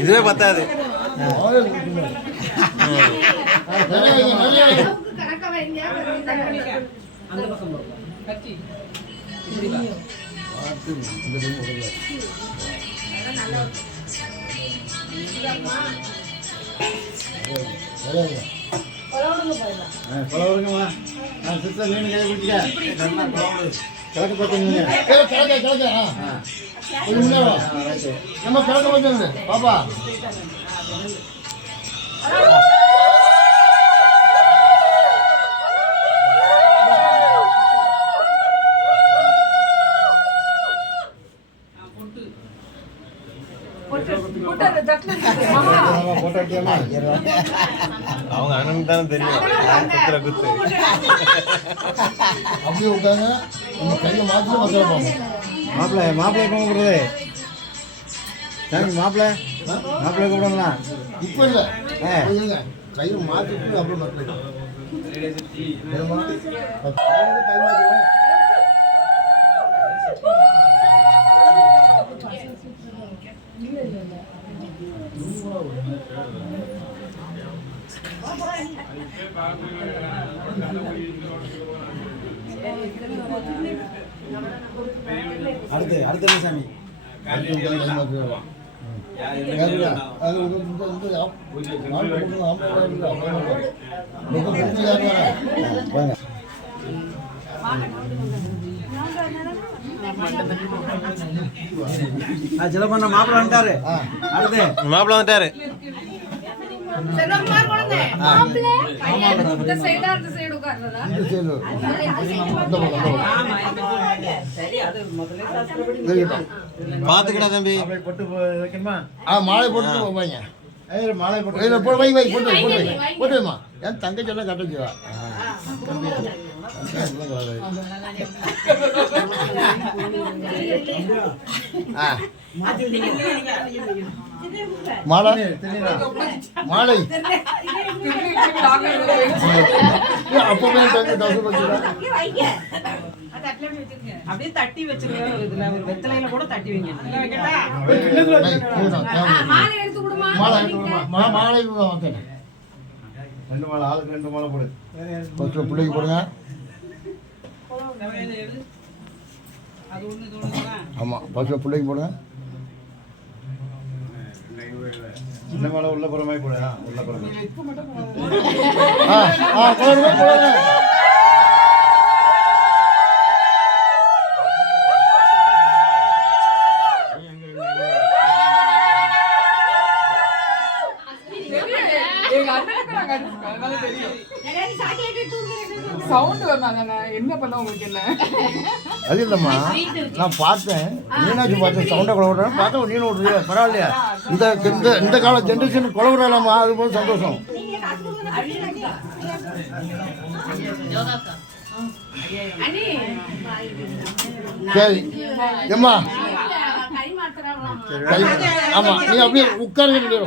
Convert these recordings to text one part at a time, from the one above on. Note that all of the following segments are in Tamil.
இதுவே பத்தாது. பழவருங்கம்மா சிஸ்டர் மீன் கை பிடிக்க கிழக்கு பார்த்தீங்க நம்ம கிழக்கு பார்த்தீங்க பாப்பா அவங்க அண்ணனுக்கு தானே தெரியும் குத்துற குத்து. அப்படியே உட்காங்க நம்ம கையை மாற்றி மசாலா போகணும். மாப்பிள்ளை மாப்பிள்ளை கூப்பிடுறது மாப்பிள்ளை மாப்பிள்ளை கூப்பிடலாம் இப்போ இல்லை கையை மாற்றிட்டு அப்புறம் மாப்பிள்ளை கை மாற்றிடுவோம். அடுத்து அடுத்த சாமி சிலப்பண்ண மாப்பிள்ள வந்துட்டாரு. அடுத்து மாப்பிள்ள வந்துட்டாரு. பாத்துக்கடா தம்பி. பொட்டு வைக்கணுமா? மாலை போட்டு போவாங்க. மாலை போட்டு வை வை போட்டு போட்டு வைமா. என் தங்கச்சி எல்லாம் கட்ட வச்சுவா. மாலை மாலை அப்பவே அப்படியே தட்டி வச்சிருக்க. வெத்தலையில கூட தட்டி வைங்க. ரெண்டு மாலை ஆளுக்கு ரெண்டு மாலை போடு. ஃபர்ஸ்ட்ல பிள்ளைக்கு போடுங்க. ஆமாம் ஃபர்ஸ்ட்ல பிள்ளைக்கு போடுங்க. இந்த மாலை உள்ள போகிற மாதிரி போடு. உள்ள போகிற மாதிரி போடுங்க. அது இல்லைம்மா நான் பார்த்தேன் மீனாட்சி பார்த்தேன் சவுண்டை கொலவிடுறேன் பார்த்தேன் நீனு விட்றியா பரவாயில்லையா? இந்த இந்த இந்த கால ஜென்ரேஷன் கொலவிடலாமா? அது போது சந்தோஷம். சரி எம்மா ஆமா நீ அப்படியே உட்காருங்க.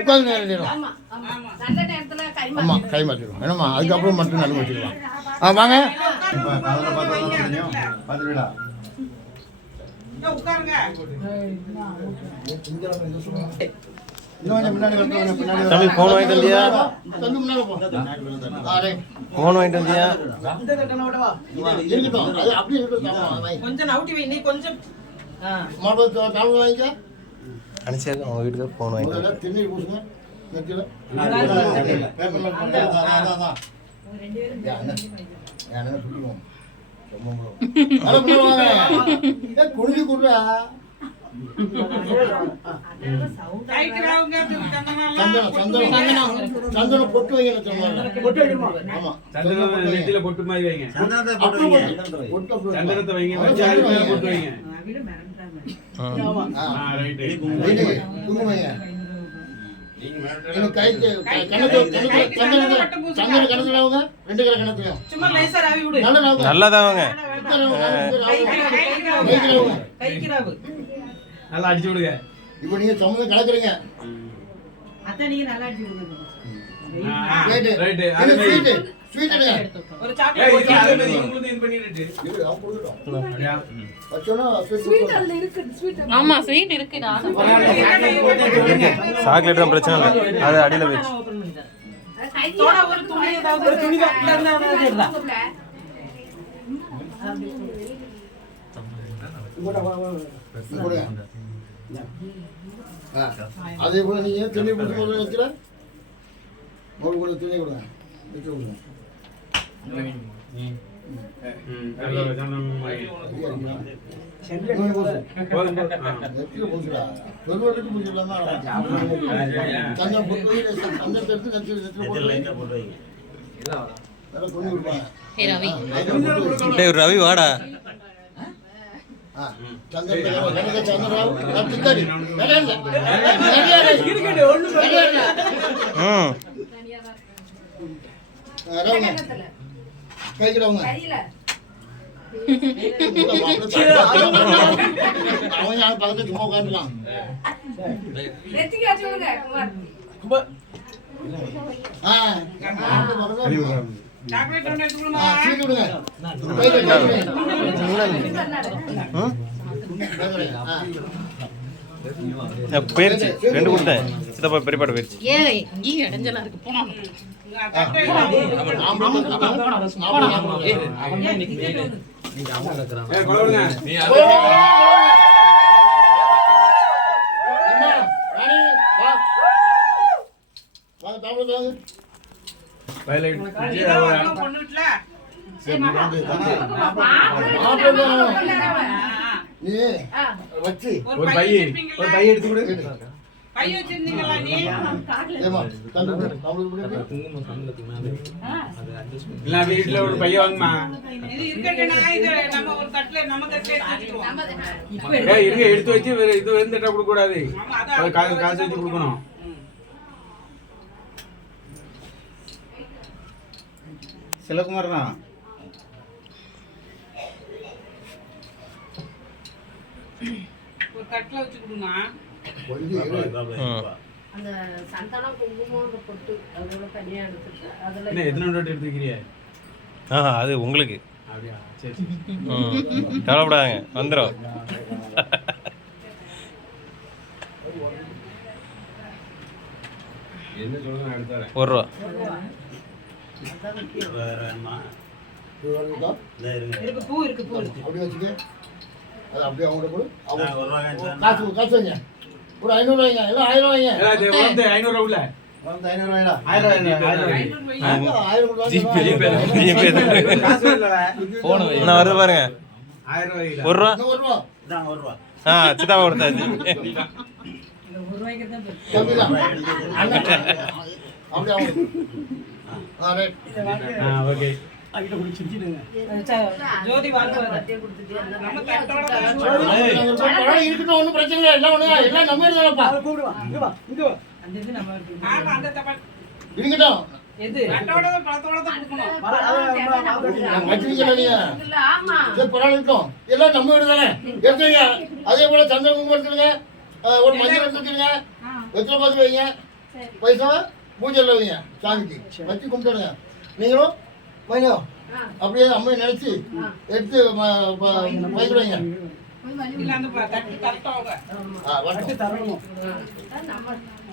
உட்காந்து ஆமா கை மாற்றிடுவோம் என்னம்மா. அதுக்கப்புறம் மட்டும் நடுவு வச்சுக்கலாம். வாங்க பார்த்துடா. தம்பி போன் வாங்கிட்டு வந்தியா? போன் வாங்கிட்டு வந்தியா? கொஞ்சம் நவுட்டி வை. நீ கொஞ்சம் வாங்கிக்க அனுப்பிச்சாங்க அவங்க வீட்டுக்கு போன் வாங்கிட்டு. திருநீர் பூசுங்க. குடிஞ்சு குடுறா சந்தனம் பொட்டு வைங்க. ஆமா நெத்தியில பொட்டு மாதிரி வைங்க. சந்தனத்தை வைங்க. பொட்டு வைங்க. நல்லதாவங்க நல்லா அடிச்சு விடுங்க. இப்ப நீங்க சம்மந்தம் கலக்குறீங்க. ஆமா ஸ்வீட் இருக்கு. சாக்லேட் தான் பிரச்சனை இல்லை, அது அடியில் போயிடுச்சு. தோட ஒரு துணி ஏதாவது ஒரு துணி கட்டல இருந்தா அதே போல நீங்க துணி கொடுத்து வைக்கிற ஒரு கூட துணி கொடுங்க வச்சு கொடுங்க. டேய் ரவி வாடா. கைக்கிடவங்க அவன் யாரும் பக்கத்துல சும்மா உட்காந்துருக்கான். போயிருச்சு, 2 கொடுத்தேன். சித்தப்பா பெரியப்பாடு போயிருச்சு. வச்சு ஒரு பை எடுத்து கொடு. இல்ல வீட்டுல ஒரு பைய வாங்குமா. இருங்க எடுத்து வச்சு இது வந்துட்டா கொடுக்க கூடாது, காசு வச்சு கொடுக்கணும். சிலகுமார் தான் ஒரு தட்டுல வச்சு கொடுங்க. அந்த சந்தனம் குங்குமம் பொட்டு அதோட தனியா எடுத்துட்டு அதுல என்ன எத்தனை நோட்டு எடுத்துக்கிறியா? அது உங்களுக்கு. அப்படியா, சரி. கவலைப்படாங்க, வந்துடும். என்ன சொல்லுங்க, நான் எடுத்து வரேன். 1 ரூபா. இருக்கு பூ இருக்கு பூ இருக்கு. அப்படியே வச்சுக்க. அது அப்படியே அவங்க கூட காசு காசு வைங்க. ஒரு 500 வைங்க, எல்லாம் 1000 வைங்க. 500 உள்ள 500 வைடா. 1000 நான் வருது பாருங்க. 1000 1 ரூபா. 1 ரூபா. சித்தாப்பா கொடுத்தாச்சு. அப்படியே அவங்க. ரைட். ஓகே. ஜோதி வாழ்க்கை நம்ம தட்டோட இருக்கட்டும், ஒன்றும் பிரச்சனை இல்லை. எல்லாம் ஒண்ணு எல்லாம் நம்ம இருந்தாப்பா அந்த இது நம்ம ஆமா அந்த தப்ப இருக்கட்டும். எது தட்டோட பழத்தோட தான் கொடுக்கணும். ஆமா இருக்கட்டும், எல்லாம் நம்ம வீடு தானே எடுத்துங்க. அதே போல சந்திரன் குங்குமம் எடுத்துருங்க, ஒரு மஞ்சள் எடுத்துருங்க, வெத்தலை பார்த்து வைங்க, பைசா பூஜையில் வைங்க, சாமிக்கு வச்சு கும்பிட்டுருங்க. நீங்களும் வைங்க, அப்படியே அம்மையை நினைச்சு எடுத்து பைக்கில் வைங்க. இல்ல அந்த தட்டு தட்டோட தரணும்.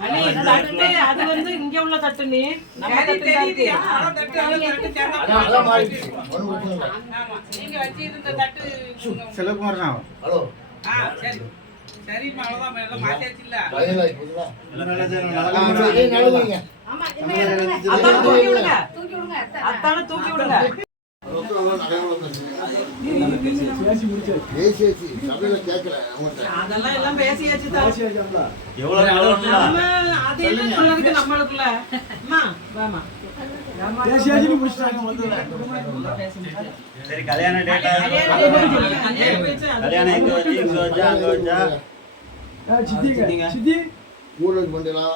அண்ணி தட்டு அது வந்து இங்க உள்ள தட்டு நீ நம்ம தட்டு இருக்கு. தட்டு அதான் மாறிடுச்சு, ஒன்றும் பிரச்சனை இல்லை. ஆமா நீங்க வச்சி இருந்த தட்டு சிலகுமார் தான். ஹலோ சரி சரி அவ்வளவுதான் எல்லாம் மாத்தியாச்சு இல்ல. நல்லது வைங்க. ஆமா அத்தான தூக்கி விடுங்க, தூக்கி விடுங்க அத்தான தூக்கி விடுங்க. அதெல்லாம் எல்லாம் பேசியாச்சு தான். நம்ம அது என்ன சொல்றதுக்கு நம்மளுக்குள்ள அம்மா வாமா பேசியாச்சு முடிச்சிட்டாங்க. வந்து சரி, கல்யாண டேட் கல்யாணம் எங்க வச்சு இங்க வச்சா அங்க வச்சா சித்தி ஊருக்கு பண்டலா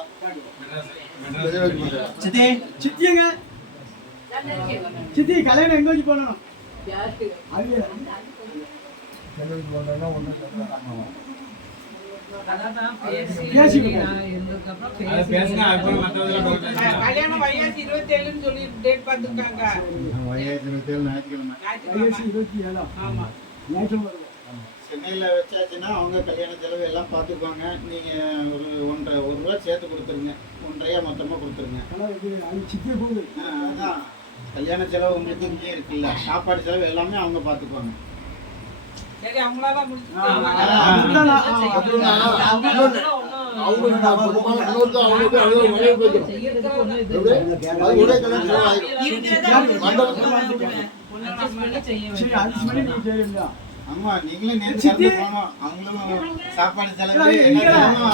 சித்தி சித்திங்க சித்தி கல்யாணம் எங்க வச்சு பண்ணணும்? கல்யாணம் வயசு 27 சொல்லி டேட் பார்த்துருக்காங்க. சென்னையில் வச்சாச்சுன்னா அவங்க கல்யாண செலவு எல்லாம் பார்த்துக்குவாங்க. நீங்கள் ஒரு 1 எல்லாம் சேர்த்து கொடுத்துருங்க. 1.5 மொத்தமாக கொடுத்துருங்க. அதான் கல்யாண செலவு உங்களுக்கு இங்கே இருக்குல்ல, சாப்பாடு செலவு எல்லாமே அவங்க பார்த்துக்குவாங்க. ஆமா, நீங்களும் நேற்று போனோம், அவங்களும் சாப்பாடு செலவு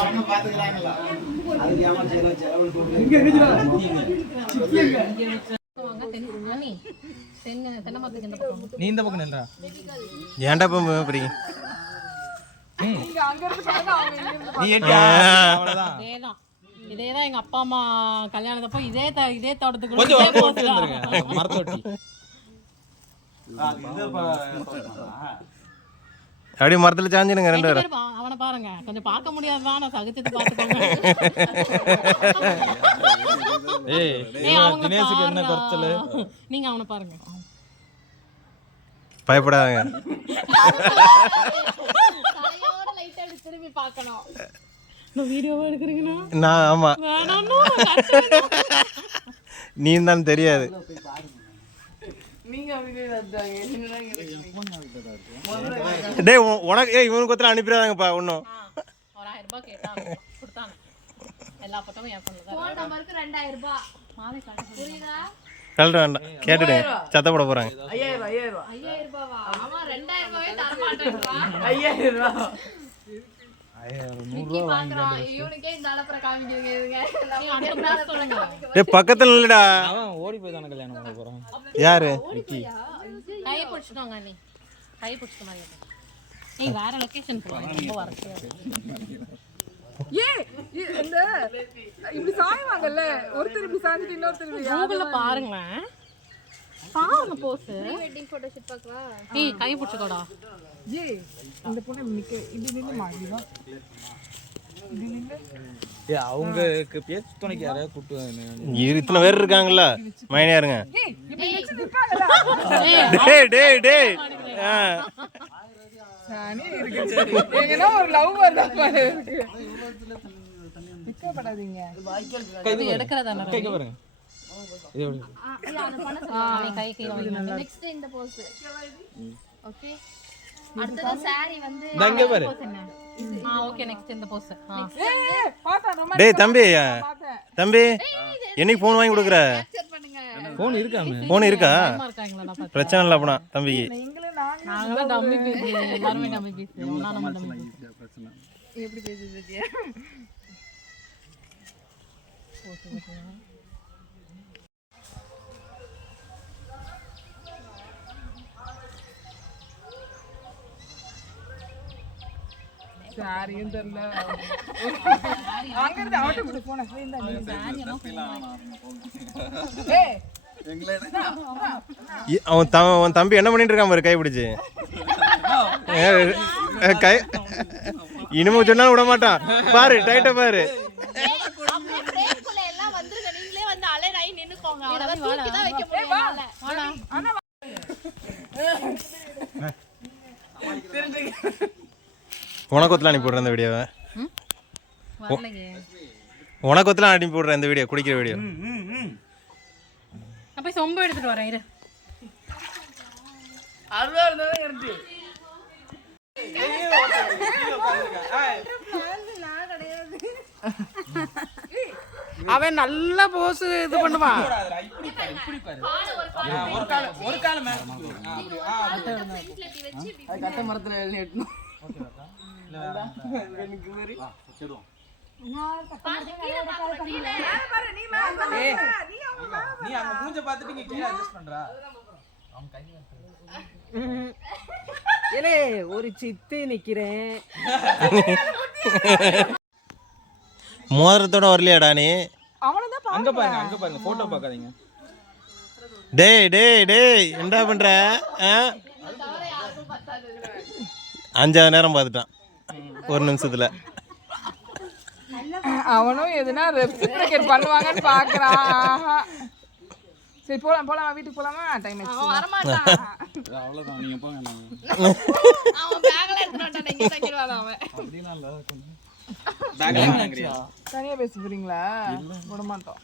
அவங்க பார்த்துக்கிறாங்களா? நீ இந்த பக்கம் நின்றா ஏன்டா பிடிக்கும் இதேதான் எங்க அப்பா அம்மா கல்யாணத்தப்போ இதே தோட்டத்துக்கு மரத்தொட்டி அப்படியே மரத்துல சாஞ்சிடுங்க 2 பேரும். அவனை பாருங்க, கொஞ்சம் பார்க்க முடியாதுதான், நான் சகிச்சது பாத்துக்கோங்க. தினேஷுக்கு என்ன குறைச்சல்? நீங்க அவனை பாருங்க, பயப்படாதங்க. திரும்பி பார்க்கணும். வீடியோவா எடுக்கிறீங்கன்னா நான் ஆமா நீ தான் தெரியாது. டேய் உனக்கு இவனுக்கு ஒருத்தர் அனுப்பிடாதங்கப்பா. ஒன்றும் ஒரு 1000 ரூபாய் கேட்டா கொடுத்தாங்க. எல்லா பக்கமும் என் பண்ணல. ஃபோன் நம்பருக்கு 2000 ரூபாய். மாலை காட்டு. புரியுதா? கழட்ட வேண்டாம், கேட்டுடுங்க, சத்த போட போறாங்க. 5000 ரூபாவா? ஆமா, 2000 ரூபாயே தர மாட்டேன்றா. 5000 ரூபாய். 100 ரூபாய் வாங்குறான். இவனுக்கே இந்த அளப்புற காமிக்கிறீங்க. நீ அடுத்த நாள் சொல்லுங்க. டேய் பக்கத்துல இல்லடா, அவன் ஓடி போய் தான கல்யாணம் பண்ண போறான். யாரு? கை பிடிச்சிட்டோங்க. நீ கை பிடிச்ச மாதிரி நீ வேற லொகேஷன் போறீங்க. ரொம்ப வரச்சு இந்த இப்படி சாய்வாங்கல்ல, ஒருத்தர் இப்படி சாஞ்சிட்டு இன்னொருத்தர் கூகுள்ல பாருங்க, பாருங்க போஸ். வெட்டிங் போட்டோ ஷூட் பார்க்கலாம். நீ கை பிடிச்சுக்கோடா. இந்த பொண்ணு இப்படி நின்னுமா? அவங்களுக்கு பேச்சு துணைக்கு யாரையா கூப்பிட்டு இத்தனை பேர் இருக்காங்கல்ல, மைனியாருங்க. டேய் டேய் டேய் எங்கன்னா ஒரு லவ் வருதா பாரு. நிக்கப்படாதீங்க, இது எடுக்கறதானே கேக்க பாருங்க. இது கை கீழ வைங்க. நெக்ஸ்ட் இந்த போஸ். ஓகே, அடுத்தது சாரி வந்து இங்க பாரு. ஓகே, நெக்ஸ்ட் இந்த போஸ். டேய் தம்பி, தம்பி என்னைக்கு ஃபோன் வாங்கி கொடுக்குற? ஃபோன் இருக்காமே. ஃபோன் இருக்கா? இருக்காங்களா? பிரச்சனை இல்லை. அப்படின்னா தம்பிக்கு நாங்களும் டம்மி பீஸ், எல்லாரும் டம்மி பீஸ். நம்ம டம்மி பீஸ். எப்படி பேசுறது? சாரியும் தெரியல. அங்கிருந்து அவட்ட கூட போன அவன் தம்பி என்ன பண்ணிட்டு இருக்கான் பாரு, கை பிடிச்சு. கை இனிமே சொன்னாலும் விட மாட்டான் பாரு, டைட்டா பாரு. உனக்கு அனுப்பி விடுறேன் இந்த வீடியோவை. உனக்கு அனுப்பி விடுறேன் இந்த வீடியோ, குடிக்கிற வீடியோ. நான் போய் சொம்பு எடுத்துட்டு வரேன் இரு. அவன் நல்ல போஸ் இது பண்ணுவான். ஒரு கால மேல கட்ட மரத்துல எட்டணும். நீ அங்க மூஞ்ச பாத்துட்டு இங்க கீழ அட்ஜஸ்ட் பண்றா. அவன் கை ஏலே ஒரு சித்து நிக்கிறேன். மோதிரத்தோட வரலையாடா நீ? அங்க பாருங்க போட்டோ பார்க்காதீங்க. டேய் டேய் டேய் என்ன பண்ற? 5 நேரம் பார்த்துட்டான் ஒரு நிமிஷத்துல. அவனும் எதுனா ரெசிப்ரோகேட் பண்ணுவாங்கன்னு பாக்குறான். சரி போலாம் போலாம், வீட்டுக்கு போலாமா? டைம் ஆச்சு. வர மாட்டான். அவ்வளவுதான், நீங்க போங்க. அவன் பேக்ல எடுத்துட்டு வந்துட்டான், இங்க தங்கிடுவான் அவன். அப்படினா இல்ல. தனியா பேசி போறீங்களா? விட மாட்டோம்.